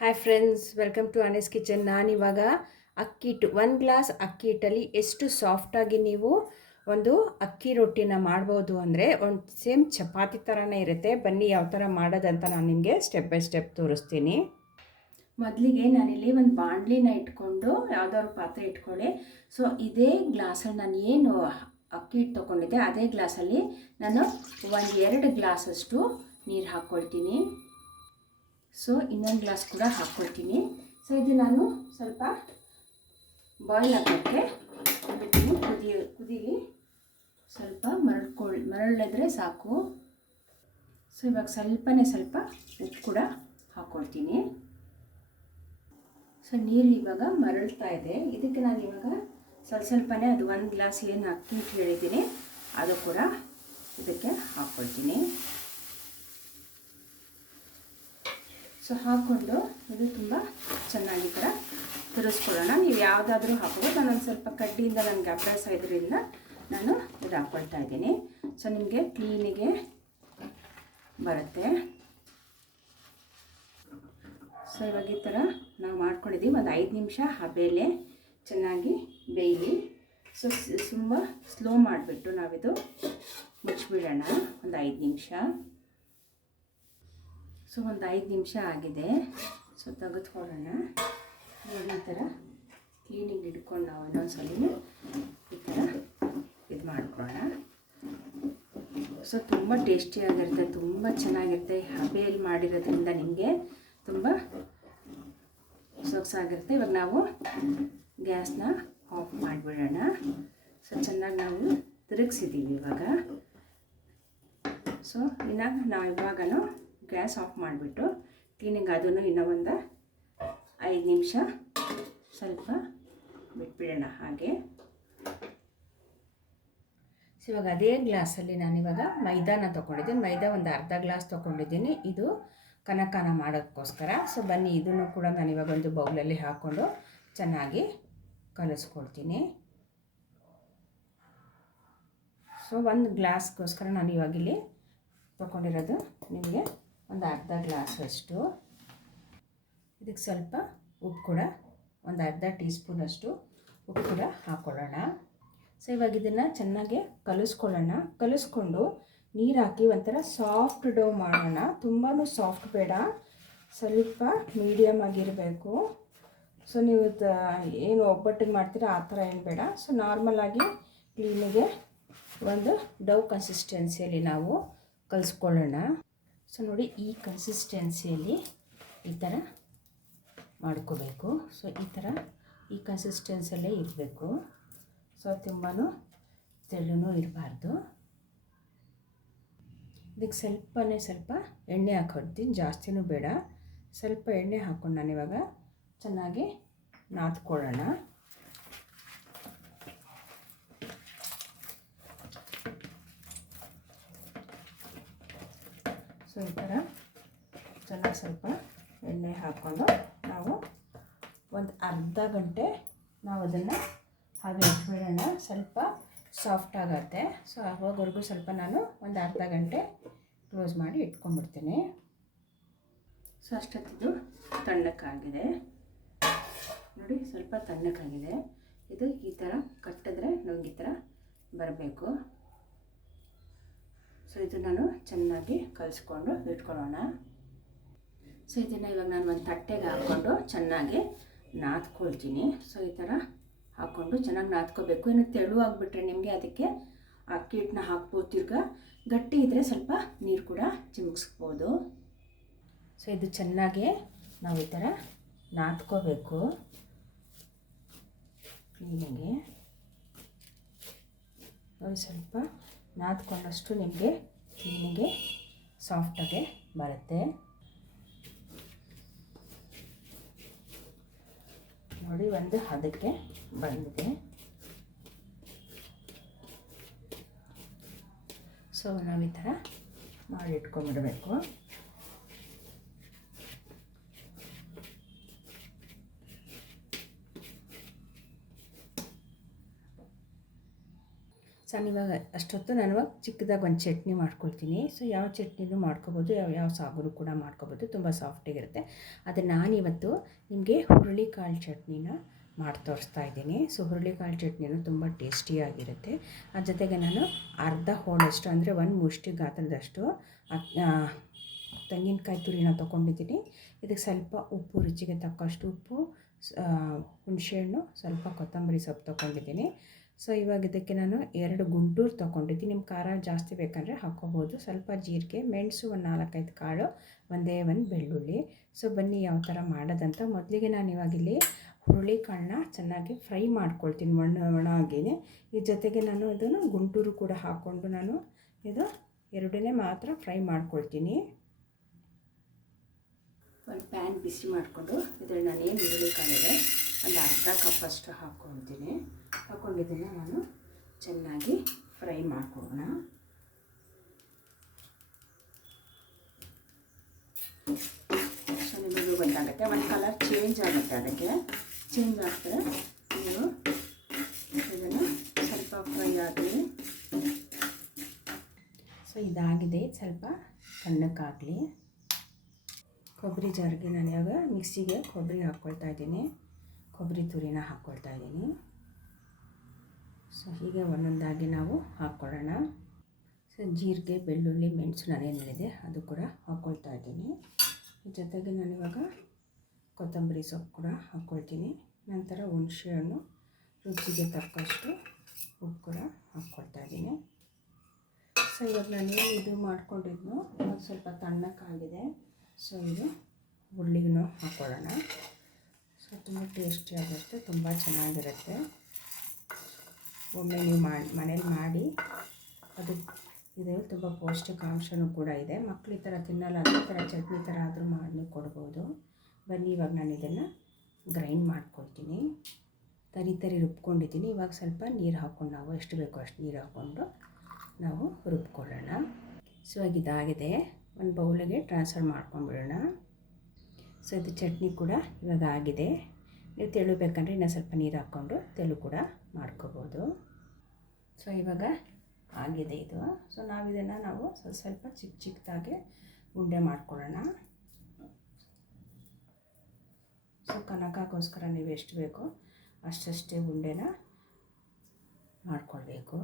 Hi friends, welcome to Annie's kitchen. ನಾನಿವಾಗ ಅಕ್ಕಿ ಹಿಟ್ಟು 1 ಗ್ಲಾಸ್ ಅಕ್ಕಿ ಹಿಟ್ಟಲ್ಲಿ ಎಷ್ಟು ಸಾಫ್ಟಾಗಿ ನೀವು ಒಂದು ಅಕ್ಕಿ ರೊಟ್ಟಿನ ಮಾಡ್ಬೋದು ಅಂದರೆ ಒಂದು ಸೇಮ್ ಚಪಾತಿ ಥರನೇ ಇರುತ್ತೆ. ಬನ್ನಿ ಯಾವ ಥರ ಮಾಡೋದಂತ ನಾನು ನಿಮಗೆ ಸ್ಟೆಪ್ ಬೈ ಸ್ಟೆಪ್ ತೋರಿಸ್ತೀನಿ. ಮೊದಲಿಗೆ ನಾನಿಲ್ಲಿ ಒಂದು ಬಾಣಲಿನ ಇಟ್ಕೊಂಡು ಯಾವುದಾದ್ರು ಪಾತ್ರೆ ಇಟ್ಕೊಳ್ಳಿ. ಸೊ ಇದೇ ಗ್ಲಾಸಲ್ಲಿ ನಾನು ಏನು ಅಕ್ಕಿ ಹಿಟ್ಟು ತೊಗೊಂಡಿದ್ದೆ ಅದೇ ಗ್ಲಾಸಲ್ಲಿ ನಾನು 2 ಗ್ಲಾಸಷ್ಟು ನೀರು ಹಾಕ್ಕೊಳ್ತೀನಿ. ಸೊ ಇನ್ನೊಂದು ಗ್ಲಾಸ್ ಕೂಡ ಹಾಕ್ಕೊಳ್ತೀನಿ. ಸೊ ಇದು ನಾನು ಸ್ವಲ್ಪ ಬಾಯ್ಲ್ ಆಗೋಕ್ಕೆ ಬಿಡ್ತೀನಿ. ಕುದೀಲಿ, ಸ್ವಲ್ಪ ಮರಳಿದ್ರೆ ಸಾಕು. ಸೊ ಇವಾಗ ಸ್ವಲ್ಪ ಉಪ್ಪು ಕೂಡ ಹಾಕ್ಕೊಳ್ತೀನಿ. ಸೊ ನೀರು ಇವಾಗ ಮರಳ್ತಾ ಇದೆ. ಇದಕ್ಕೆ ನಾನು ಇವಾಗ ಸ್ವಲ್ಪನೇ ಅದು 1 ಗ್ಲಾಸ್ ಏನು ಅಕ್ಕಿ ಹಿಟ್ಟು ಹೇಳಿದ್ದೀನಿ ಅದು ಕೂಡ ಇದಕ್ಕೆ ಹಾಕ್ಕೊಳ್ತೀನಿ. ಸೊ ಹಾಕ್ಕೊಂಡು ಇದು ತುಂಬ ಚೆನ್ನಾಗಿ ಥರ ತಿರುಗಿಸ್ಕೊಳ್ಳೋಣ. ನೀವು ಯಾವುದಾದ್ರೂ ಹಾಕ್ಬೋದು. ನಾನೊಂದು ಸ್ವಲ್ಪ ಕಡ್ಡಿಯಿಂದ ನನಗೆ ಅಭ್ಯಾಸ ಇದರಿಂದ ನಾನು ಇದು ಹಾಕ್ಕೊಳ್ತಾ ಇದ್ದೀನಿ. ಸೊ ನಿಮಗೆ ಕ್ಲೀನಿಗೆ ಬರುತ್ತೆ. ಸೊ ಇವಾಗ ಈ ಥರ ನಾವು ಮಾಡ್ಕೊಂಡಿದ್ದೀವಿ. ಒಂದು 5 ನಿಮಿಷ ಹಬೆಲೆ ಚೆನ್ನಾಗಿ ಬೇಯಲಿ. ಸೊ ತುಂಬ ಸ್ಲೋ ಮಾಡಿಬಿಟ್ಟು ನಾವಿದು ಮುಚ್ಚಿಬಿಡೋಣ ಒಂದು 5 ನಿಮಿಷ. ಸೊ ಒಂದು 5 ನಿಮಿಷ ಆಗಿದೆ. ಸೊ ತೆಗೆದುಕೊಳ್ಳೋಣ. ಈ ಥರ ಕ್ಲೀನಿಂಗ್ ಇಟ್ಕೊಂಡು ನಾವು ಇನ್ನೊಂದ್ಸಲ ಈ ಥರ ಇದು ಮಾಡ್ಕೊಳ್ಳೋಣ. ಸೊ ತುಂಬ ಟೇಸ್ಟಿಯಾಗಿರುತ್ತೆ, ತುಂಬ ಚೆನ್ನಾಗಿರುತ್ತೆ. ಹಬೆಯಲ್ಲಿ ಮಾಡಿರೋದ್ರಿಂದ ನಿಮಗೆ ತುಂಬ ಸೊಗಸಾಗಿರುತ್ತೆ. ಇವಾಗ ನಾವು ಗ್ಯಾಸ್ನ ಆಫ್ ಮಾಡಿಬಿಡೋಣ. ಸೊ ಚೆನ್ನಾಗಿ ನಾವು ತಿರುಗಿಸಿದ್ದೀವಿ ಇವಾಗ. ಸೊ ಇನ್ನು ನಾವು ಇವಾಗನೂ ಗ್ಯಾಸ್ ಆಫ್ ಮಾಡಿಬಿಟ್ಟು ಕ್ಲೀನಿಂಗ್ ಅದನ್ನು ಇನ್ನೂ ಒಂದು 5 ನಿಮಿಷ ಸ್ವಲ್ಪ ಬಿಟ್ಬಿಡೋಣ ಹಾಗೆ. ಸೊ ಇವಾಗ ಅದೇ ಗ್ಲಾಸಲ್ಲಿ ನಾನಿವಾಗ ಮೈದಾನ ತೊಗೊಂಡಿದ್ದೀನಿ. ಮೈದಾ ಒಂದು ಅರ್ಧ ಗ್ಲಾಸ್ ತೊಗೊಂಡಿದ್ದೀನಿ. ಇದು ಕನಕನ ಮಾಡೋದಕ್ಕೋಸ್ಕರ. ಸೊ ಬನ್ನಿ ಇದನ್ನು ಕೂಡ ನಾನಿವಾಗ ಒಂದು ಬೌಲಲ್ಲಿ ಹಾಕ್ಕೊಂಡು ಚೆನ್ನಾಗಿ ಕಲಿಸ್ಕೊಳ್ತೀನಿ. ಸೊ 1 ಗ್ಲಾಸ್ಗೋಸ್ಕರ ನಾನು ಇವಾಗಿಲ್ಲಿ ತೊಗೊಂಡಿರೋದು ನಿಮಗೆ ಒಂದು ಅರ್ಧ ಗ್ಲಾಸಷ್ಟು. ಇದಕ್ಕೆ ಸ್ವಲ್ಪ ಉಪ್ಪು ಕೂಡ ಒಂದು ಅರ್ಧ ಟೀ ಸ್ಪೂನಷ್ಟು ಉಪ್ಪು ಕೂಡ ಹಾಕ್ಕೊಳ್ಳೋಣ. ಸೊ ಇವಾಗ ಇದನ್ನು ಚೆನ್ನಾಗಿ ಕಲಿಸ್ಕೊಂಡು ನೀರು ಹಾಕಿ ಒಂಥರ ಸಾಫ್ಟ್ ಡೋ ಮಾಡೋಣ. ತುಂಬಾ ಸಾಫ್ಟ್ ಬೇಡ, ಸ್ವಲ್ಪ ಮೀಡಿಯಮ್ ಆಗಿರಬೇಕು. ಸೊ ನೀವು ಏನು ಒಬ್ಬಟ್ಟಿಗೆ ಮಾಡ್ತೀರಾ ಆ ಥರ ಏನು ಬೇಡ. ಸೊ ನಾರ್ಮಲಾಗಿ ಕ್ಲೀನಿಗೆ ಒಂದು ಡವ್ ಕನ್ಸಿಸ್ಟೆನ್ಸಿಯಲ್ಲಿ ನಾವು ಕಲಿಸ್ಕೊಳ್ಳೋಣ. ಸೊ ನೋಡಿ, ಈ ಕನ್ಸಿಸ್ಟೆನ್ಸಿಯಲ್ಲಿ ಈ ಥರ ಮಾಡ್ಕೋಬೇಕು. ಸೊ ಈ ಕನ್ಸಿಸ್ಟೆನ್ಸಿಯಲ್ಲೇ ಇರಬೇಕು. ಸೊ ತುಂಬಾ ತೆಳ್ಳೂ ಇರಬಾರ್ದು. ಇದಕ್ಕೆ ಸ್ವಲ್ಪ ಎಣ್ಣೆ ಹಾಕ್ಕೊಡ್ತೀನಿ, ಜಾಸ್ತಿನೂ ಬೇಡ. ಸ್ವಲ್ಪ ಎಣ್ಣೆ ಹಾಕ್ಕೊಂಡು ನಾನಿವಾಗ ಚೆನ್ನಾಗಿ ನಾದ್ಕೊಳ್ಳೋಣ. ಸೊ ಈ ಥರ ಚೆನ್ನಾಗಿ ಸ್ವಲ್ಪ ಎಣ್ಣೆ ಹಾಕ್ಕೊಂಡು ನಾವು ಒಂದು ಅರ್ಧ ಗಂಟೆ ನಾವು ಅದನ್ನು ಹಾಗೆ ಇಟ್ಬಿಡೋಣ. ಸ್ವಲ್ಪ ಸಾಫ್ಟ್ ಆಗುತ್ತೆ. ಸೊ ಆವಾಗವರೆಗೂ ಸ್ವಲ್ಪ ನಾನು ಒಂದು ಅರ್ಧ ಗಂಟೆ ಕ್ಲೋಸ್ ಮಾಡಿ ಇಟ್ಕೊಂಡ್ಬಿಡ್ತೀನಿ. ಸೊ ಅಷ್ಟೊತ್ತಿದು ತಣ್ಣಕ್ಕಾಗಿದೆ ನೋಡಿ, ಸ್ವಲ್ಪ ತಣ್ಣಕ್ಕಾಗಿದೆ. ಇದು ಈ ಥರ ಕಟ್ಟಿದ್ರೆ ನಮಗೆ ಈ ಥರ ಬರಬೇಕು. ಸೊ ಇದು ನಾನು ಚೆನ್ನಾಗಿ ಕಲಿಸ್ಕೊಂಡು ಇಟ್ಕೊಳ್ಳೋಣ. ಸೊ ಇದನ್ನು ಇವಾಗ ನಾನು ಒಂದು ತಟ್ಟೆಗೆ ಹಾಕ್ಕೊಂಡು ಚೆನ್ನಾಗಿ ನಾದ್ಕೊಳ್ತೀನಿ. ಸೊ ಈ ಥರ ಹಾಕ್ಕೊಂಡು ಚೆನ್ನಾಗಿ ನಾದ್ಕೋಬೇಕು. ಇನ್ನು ತೆಳುವಾಗಿಬಿಟ್ರೆ ನಿಮಗೆ ಅದಕ್ಕೆ ಅಕ್ಕಿ ಹಿಟ್ಟನ್ನ ಹಾಕ್ಬೋದು. ತಿರ್ಗಾ ಗಟ್ಟಿ ಇದ್ದರೆ ಸ್ವಲ್ಪ ನೀರು ಕೂಡ ಚಿಮುಕ್ಸ್ಬೋದು. ಸೊ ಇದು ಚೆನ್ನಾಗಿ ನಾವು ಈ ಥರ ನಾದ್ಕೋಬೇಕು ಕ್ಲೀನಿಗೆ. ಸ್ವಲ್ಪ ನಾದ್ಕೊಂಡಷ್ಟು ನಿಮಗೆ ಕ್ಲೀನಿಗೆ ಸಾಫ್ಟಾಗೆ ಬರುತ್ತೆ ನೋಡಿ. ಒಂದು ಹದಕ್ಕೆ ಬಂದಿದೆ. ಸೊ ನಾವು ಈ ಥರ ಮಾಡಿ ಇಟ್ಕೊಂಡ್ಬಿಡಬೇಕು. ನಾನು ಇವಾಗ ಅಷ್ಟೊತ್ತು ನಾನು ಇವಾಗ ಚಿಕ್ಕದಾಗಿ ಒಂದು ಚಟ್ನಿ ಮಾಡ್ಕೊಳ್ತೀನಿ. ಸೊ ಯಾವ ಚಟ್ನಿನೂ ಮಾಡ್ಕೊಬೋದು, ಯಾವ ಸಾಗು ಕೂಡ ಮಾಡ್ಕೊಬೋದು, ತುಂಬ ಸಾಫ್ಟಾಗಿರುತ್ತೆ. ಆದರೆ ನಾನಿವತ್ತು ನಿಮಗೆ ಹುರುಳಿಕಾಳು ಚಟ್ನಿನ ಮಾಡಿ ತೋರಿಸ್ತಾ ಇದ್ದೀನಿ. ಸೊ ಹುರುಳಿಕಾಳು ಚಟ್ನಿನೂ ತುಂಬ ಟೇಸ್ಟಿಯಾಗಿರುತ್ತೆ. ಅದ್ರ ಜೊತೆಗೆ ನಾನು ಅರ್ಧ ಹೋಳಷ್ಟು ಅಂದರೆ ಒಂದು ಮುಷ್ಟಿ ಗಾತ್ರದಷ್ಟು ತೆಂಗಿನಕಾಯಿ ತುರಿನ ತೊಗೊಂಡಿದ್ದೀನಿ. ಇದಕ್ಕೆ ಸ್ವಲ್ಪ ಉಪ್ಪು, ರುಚಿಗೆ ತಕ್ಕಷ್ಟು ಉಪ್ಪು, ಹುಣಸೆಹಣ್ಣು, ಸ್ವಲ್ಪ ಕೊತ್ತಂಬರಿ ಸೊಪ್ಪು ತೊಗೊಂಡಿದ್ದೀನಿ. ಸೊ ಇವಾಗ ಇದಕ್ಕೆ ನಾನು 2 ಗುಂಟೂರು ತೊಗೊಂಡಿದ್ದೀನಿ. ನಿಮ್ಮ ಖಾರ ಜಾಸ್ತಿ ಬೇಕಂದರೆ ಹಾಕ್ಕೋಬೋದು. ಸ್ವಲ್ಪ ಜೀರಿಗೆ, ಮೆಣಸು, ಒಂದು 4-5 ಕಾಳು, ಒಂದೇ ಒಂದು ಬೆಳ್ಳುಳ್ಳಿ. ಸೊ ಬನ್ನಿ ಯಾವ ಥರ ಮಾಡೋದಂತ. ಮೊದಲಿಗೆ ನಾನು ಇವಾಗಿಲ್ಲಿ ಹುರುಳಿಕಾಳನ್ನ ಚೆನ್ನಾಗಿ ಫ್ರೈ ಮಾಡ್ಕೊಳ್ತೀನಿ ಒಣಗಿನೇ. ಈ ಜೊತೆಗೆ ನಾನು ಇದನ್ನು ಗುಂಟೂರು ಕೂಡ ಹಾಕ್ಕೊಂಡು ನಾನು ಇದು ಎರಡನೇ ಮಾತ್ರ ಫ್ರೈ ಮಾಡ್ಕೊಳ್ತೀನಿ. ಒಂದು ಪ್ಯಾನ್ ಬಿಸಿ ಮಾಡಿಕೊಂಡು ಇದರಲ್ಲಿ ನಾನು ಏನು ಹುರುಳಿಕಾಳಿದೆ ಒಂದು ಅರ್ಧ ಕಪ್ಪಷ್ಟು ಹಾಕ್ಕೊಂಡಿದ್ದೀನಿ. ನಾನು ಚೆನ್ನಾಗಿ ಫ್ರೈ ಮಾಡ್ಕೊಳ್ಳೋಣ. ಸೊ ನಿಮಗೂ ಗೊತ್ತಾಗುತ್ತೆ, ಒಂದು ಕಲರ್ ಚೇಂಜ್ ಆಗುತ್ತೆ. ಅದಕ್ಕೆ ಚೇಂಜ್ ಆಗ್ತದೆ. ನೀವು ಇದನ್ನು ಸ್ವಲ್ಪ ಫ್ರೈ ಆಗಲಿ. ಸೊ ಇದಾಗಿದೆ, ಸ್ವಲ್ಪ ತಣ್ಣಕ್ಕಾಗಲಿ. ಕೊಬ್ಬರಿ ಜಾರಿಗೆ ನಾನು ಇವಾಗ ಮಿಕ್ಸಿಗೆ ಕೊಬ್ಬರಿ ಹಾಕ್ಕೊಳ್ತಾ ಇದ್ದೀನಿ, ಕೊಬ್ಬರಿ ತುರಿನ ಹಾಕ್ಕೊಳ್ತಾ ಇದ್ದೀನಿ. ಸೊ ಹೀಗೆ ಒಂದೊಂದಾಗಿ ನಾವು ಹಾಕ್ಕೊಳ್ಳೋಣ. ಸೊ ಜೀರಿಗೆ, ಬೆಳ್ಳುಳ್ಳಿ, ಮೆಣಸು ನಾನೇನು ಹೇಳಿದೆ ಅದು ಕೂಡ ಹಾಕ್ಕೊಳ್ತಾ ಇದ್ದೀನಿ. ಜೊತೆಗೆ ನಾನಿವಾಗ ಕೊತ್ತಂಬರಿ ಸೊಪ್ಪು ಕೂಡ ಹಾಕ್ಕೊಳ್ತೀನಿ. ನಂತರ ಹುಣಸೆಹಣ್ಣು, ರುಚಿಗೆ ತಕ್ಕಷ್ಟು ಉಪ್ಪು ಕೂಡ ಹಾಕ್ಕೊಳ್ತಾ ಇದ್ದೀನಿ. ಸೊ ಇವಾಗ ನಾನೇನು ಇದು ಮಾಡ್ಕೊಂಡಿದ್ನೋ ಇವಾಗ ಸ್ವಲ್ಪ ತಣ್ಣಕ್ಕಾಗಿದೆ. ಸೊ ಇದು ಹುರುಳಿನೂ ಹಾಕ್ಕೊಳ್ಳೋಣ. ಸೊ ತುಂಬ ಟೇಸ್ಟಿಯಾಗಿರುತ್ತೆ, ತುಂಬ ಚೆನ್ನಾಗಿರುತ್ತೆ. ಒಮ್ಮೆ ನೀವು ಮನೇಲಿ ಮಾಡಿ, ಅದು ಇದು ತುಂಬ ಪೌಷ್ಟಿಕಾಂಶನೂ ಕೂಡ ಇದೆ. ಮಕ್ಕಳು ಈ ಥರ ತಿನ್ನಲ್ಲ, ಅದೇ ಥರ ಚಟ್ನಿ ಥರ ಆದರೂ ಮಾಡಿ ಕೊಡ್ಬೋದು. ಬನ್ನಿ ಇವಾಗ ನಾನು ಇದನ್ನು ಗ್ರೈಂಡ್ ಮಾಡ್ಕೊಳ್ತೀನಿ. ತರಿ ರುಬ್ಕೊಂಡಿದ್ದೀನಿ. ಇವಾಗ ಸ್ವಲ್ಪ ನೀರು ಹಾಕ್ಕೊಂಡು ನಾವು ಎಷ್ಟು ಬೇಕೋ ಅಷ್ಟು ನೀರು ಹಾಕ್ಕೊಂಡು ನಾವು ರುಬ್ಕೊಳ್ಳೋಣ. ಸೊ ಇದಾಗಿದೆ, ಒಂದು ಬೌಲಿಗೆ ಟ್ರಾನ್ಸ್ಫರ್ ಮಾಡ್ಕೊಂಡ್ಬಿಡೋಣ. ಸೊ ಇದು ಚಟ್ನಿ ಕೂಡ ಇವಾಗ ಆಗಿದೆ. ನೀವು ತೆಳು ಬೇಕಂದರೆ ಇನ್ನೂ ಸ್ವಲ್ಪ ನೀರು ಹಾಕ್ಕೊಂಡು ತೆಳು ಕೂಡ ಮಾಡ್ಕೋಬೋದು. ಸೊ ಇವಾಗ ಆಗಿದೆ ಇದು. ಸೊ ಇದನ್ನು ನಾವು ಸ್ವಲ್ಪ ಚಿಕ್ಕದಾಗಿ ಉಂಡೆ ಮಾಡ್ಕೊಳ್ಳೋಣ. ಸೊ ಕನಕಕ್ಕೋಸ್ಕರ ನೀವು ಎಷ್ಟು ಬೇಕೋ ಅಷ್ಟೇ ಉಂಡೆನ ಮಾಡ್ಕೊಳ್ಬೇಕು.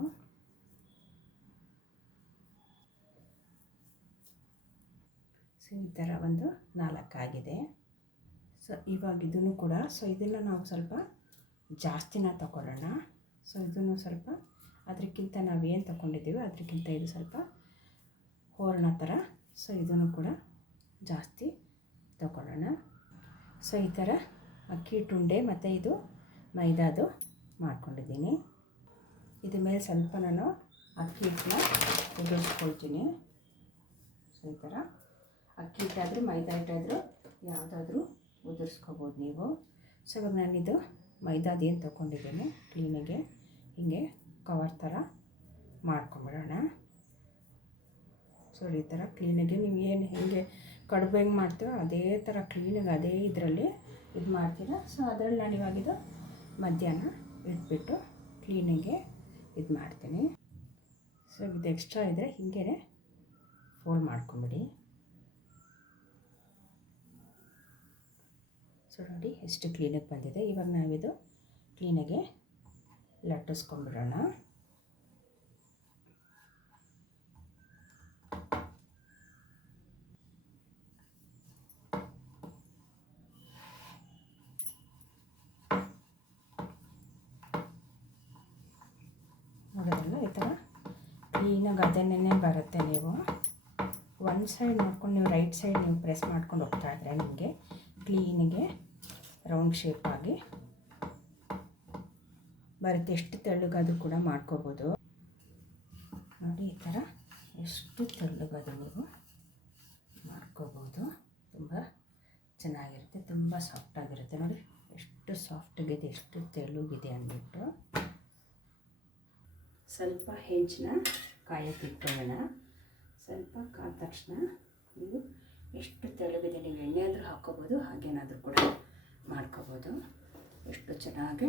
ಸೊ ಈ ಥರ ಒಂದು 4 ಆಗಿದೆ. ಸೊ ಇವಾಗ ಇದನ್ನು ಕೂಡ, ಸೊ ಇದನ್ನು ನಾವು ಸ್ವಲ್ಪ ಜಾಸ್ತಿನ ತಗೊಳ್ಳೋಣ. ಸೊ ಇದನ್ನು ಸ್ವಲ್ಪ ಅದಕ್ಕಿಂತ ನಾವೇನು ತಗೊಂಡಿದ್ದೀವಿ ಅದಕ್ಕಿಂತ ಇದು ಸ್ವಲ್ಪ ಹೂರಣ ಥರ. ಸೊ ಇದನ್ನು ಕೂಡ ಜಾಸ್ತಿ ತಗೊಳ್ಳೋಣ. ಸೊ ಈ ಥರ ಅಕ್ಕಿ ಹಿಟ್ಟುಂಡೆ ಮತ್ತು ಇದು ಮೈದಾದು ಮಾಡ್ಕೊಂಡಿದ್ದೀನಿ. ಇದ್ರ ಮೇಲೆ ಸ್ವಲ್ಪ ನಾನು ಅಕ್ಕಿ ಹಿಟ್ಟನ್ನ ಉದುರಿಸ್ಕೊಳ್ತೀನಿ. ಸೊ ಈ ಥರ ಅಕ್ಕಿ ಹಿಟ್ಟಾದರೂ ಮೈದಾ ಹಿಟ್ಟಾದರೂ ಯಾವುದಾದ್ರೂ ಉದುರಿಸ್ಕೋಬೋದು ನೀವು. ಸೊ ಇವಾಗ ನಾನಿದು ಮೈದಾದು ಏನು ತೊಗೊಂಡಿದ್ದೀನಿ ಕ್ಲೀನಾಗೆ ಹೀಗೆ ಕವರ್ ಥರ ಮಾಡ್ಕೊಂಬಿಡೋಣ. ಸೊ ಈ ಥರ ಕ್ಲೀನಾಗಿ ನೀವು ಏನು ಹೇಗೆ ಕಡುಬು ಹೆಂಗೆ ಮಾಡ್ತೀರೋ ಅದೇ ಥರ ಕ್ಲೀನಾಗಿ ಅದೇ ಇದರಲ್ಲಿ ಇದು ಮಾಡ್ತೀರ. ಸೊ ಅದರಲ್ಲಿ ನಾನು ಇವಾಗಿದು ಮಧ್ಯಾಹ್ನ ಇಟ್ಬಿಟ್ಟು ಕ್ಲೀನಾಗೆ ಇದು ಮಾಡ್ತೀನಿ. ಸೊ ಇದು ಎಕ್ಸ್ಟ್ರಾ ಇದ್ದರೆ ಹೀಗೆ ಫೋಲ್ಡ್ ಮಾಡ್ಕೊಂಬಿಡಿ. ಸೊ ನೋಡಿ ಎಷ್ಟು ಕ್ಲೀನಾಗಿ ಬಂದಿದೆ. ಇವಾಗ ನಾವಿದು ಕ್ಲೀನಾಗೆ ಲಟ್ಟಿಸ್ಕೊಂಡ್ಬಿಡೋಣ. ನೋಡೋದಲ್ಲ ಈ ಥರ ಕ್ಲೀನಾಗಿ ಅದನ್ನೇ ಬರುತ್ತೆ. ನೀವು ಒಂದು ಸೈಡ್ ನೋಡ್ಕೊಂಡು ನೀವು ರೈಟ್ ಸೈಡ್ ನೀವು ಪ್ರೆಸ್ ಮಾಡ್ಕೊಂಡು ಹೋಗ್ತಾ ಇದ್ದರೆ ನಿಮಗೆ ಕ್ಲೀನಿಗೆ ರೌಂಡ್ ಶೇಪ್ ಆಗಿ ಬರುತ್ತೆ. ಎಷ್ಟು ತೆಳ್ಳಗಾದರೂ ಕೂಡ ಮಾಡ್ಕೋಬೋದು. ನೋಡಿ ಈ ಥರ ಎಷ್ಟು ತೆಳ್ಳಗಾದರೂ ನೀವು ಮಾಡ್ಕೋಬೋದು. ತುಂಬ ಚೆನ್ನಾಗಿರುತ್ತೆ, ತುಂಬ ಸಾಫ್ಟಾಗಿರುತ್ತೆ. ನೋಡಿ ಎಷ್ಟು ಸಾಫ್ಟಾಗಿದೆ, ಎಷ್ಟು ತೆಳ್ಳಗಿದೆ ಅಂದ್ಬಿಟ್ಟು. ಸ್ವಲ್ಪ ಹೆಂಚನ್ನ ಕಾಯಕ್ಕೆ ಇಟ್ಕೊಳ್ಳೋಣ. ಸ್ವಲ್ಪ ಕಾದ ತಕ್ಷಣ ನೀವು ಎಷ್ಟು ತೆಳ್ಳಗಿದೆ, ನೀವು ಎಣ್ಣೆ ಆದರೂ ಹಾಕ್ಕೋಬೋದು, ಹಾಗೇನಾದರೂ ಕೂಡ ಮಾಡ್ಕೋಬೋದು. ಎಷ್ಟು ಚೆನ್ನಾಗಿ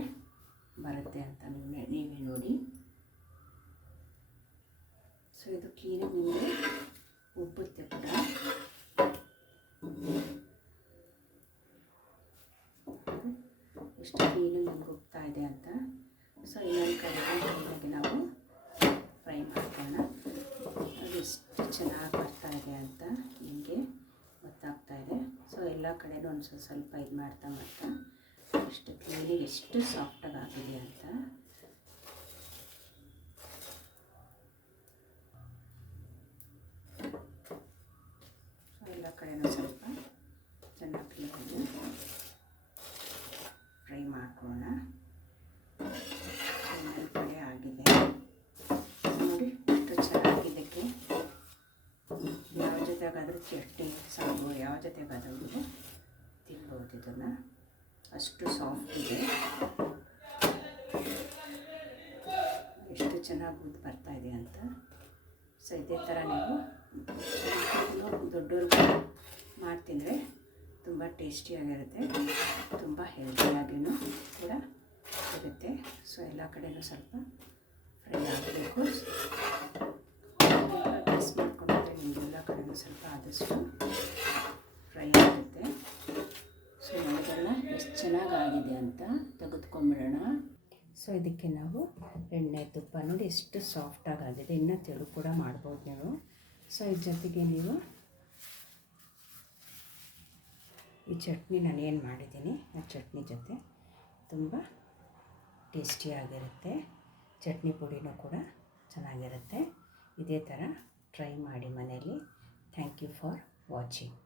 ಬರುತ್ತೆ ಅಂತ ನೀವೇ ನೋಡಿ. ಸೊ ಇದು ಕ್ಲೀನಾಗಿ ನಿಮಗೆ ಉಬ್ಬುತ್ತೆ ಕೂಡ. ಎಷ್ಟು ಕ್ಲೀನಾಗಿ ನಿಮ್ಗೆ ಉಬ್ತಾ ಇದೆ ಅಂತ. ಸೊ ಇನ್ನೊಂದು ಕಡೆ ಕ್ಲೀನಾಗಿ ನಾವು ಫ್ರೈ ಮಾಡ್ಕೊಳ್ಳೋಣ. ಅದು ಎಷ್ಟು ಚೆನ್ನಾಗಿ ಬರ್ತಾ ಇದೆ ಅಂತ ನಿಮಗೆ ಗೊತ್ತಾಗ್ತಾ ಇದೆ. ಸೊ ಎಲ್ಲ ಕಡೆನೂ ಒಂದು ಸ್ವಲ್ಪ ಇದು ಮಾಡ್ತಾ ಎಷ್ಟು ಕ್ಲೀನಾಗಿ ಎಷ್ಟು ಸಾಫ್ಟಾಗಿ ಆಗಿದೆ ಅಂತ. ಸೊ ಎಲ್ಲ ಕಡೆನೂ ಸ್ವಲ್ಪ ಚೆನ್ನಾಗಿ ಕ್ಲೀನಾಗಿ ಫ್ರೈ ಮಾಡ್ಕೊಳ್ಳೋಣ. ಇನ್ನೊಂದು ಕಡೆ ಆಗಿದೆ ನೋಡಿ, ಎಷ್ಟು ಚೆನ್ನಾಗಿದ್ದಕ್ಕೆ ಯಾವ ಜೊತೆಗಾದರೂ ಚಟ್ನಿ ಸಾಂಬಾರು ಯಾವ ಜೊತೆಗಾದರೂ ತಿನ್ಬೋದು. ಇದನ್ನು ಅಷ್ಟು ಸಾಫ್ಟ್ ಇದೆ, ಎಷ್ಟು ಚೆನ್ನಾಗಿ ಉದ್ದು ಬರ್ತಾ ಇದೆ ಅಂತ. ಸೊ ಇದೇ ಥರ ನೀವು ದೊಡ್ಡವ್ರಿಗೆ ಮಾಡ್ತಿದ್ರೆ ತುಂಬ ಟೇಸ್ಟಿಯಾಗಿರುತ್ತೆ, ತುಂಬ ಹೆಲ್ದಿಯಾಗಿಯೂ ಕೂಡ ಇರುತ್ತೆ. ಸೊ ಎಲ್ಲ ಕಡೆಯೂ ಸ್ವಲ್ಪ ಫ್ರೈ ಆಗಬೇಕು. ಮಿಕ್ಸ್ ಮಾಡ್ಕೊಂಡ್ರೆ ನಿಮಗೆಲ್ಲ ಕಡೆಯೂ ಸ್ವಲ್ಪ ಆದಷ್ಟು ಫ್ರೈ ಆಗುತ್ತೆ. ಸೊ ನೋಡೋಣ ಎಷ್ಟು ಚೆನ್ನಾಗಾಗಿದೆ ಅಂತ ತೆಗೆದುಕೊಂಬಿಡೋಣ. ಸೊ ಇದಕ್ಕೆ ನಾವು ಎಣ್ಣೆ ತುಪ್ಪ ನೋಡಿ ಎಷ್ಟು ಸಾಫ್ಟಾಗಿದೆ. ಇನ್ನೂ ತೆಳು ಕೂಡ ಮಾಡ್ಬೋದು ನೀವು. ಸೊ ಇದ್ರ ಜೊತೆಗೆ ನೀವು ಈ ಚಟ್ನಿ ನಾನು ಏನು ಮಾಡಿದ್ದೀನಿ ಆ ಚಟ್ನಿ ಜೊತೆ ತುಂಬ ಟೇಸ್ಟಿಯಾಗಿರುತ್ತೆ. ಚಟ್ನಿ ಪುಡಿನೂ ಕೂಡ ಚೆನ್ನಾಗಿರುತ್ತೆ. ಇದೇ ಥರ ಟ್ರೈ ಮಾಡಿ ಮನೆಯಲ್ಲಿ. Thank you for watching.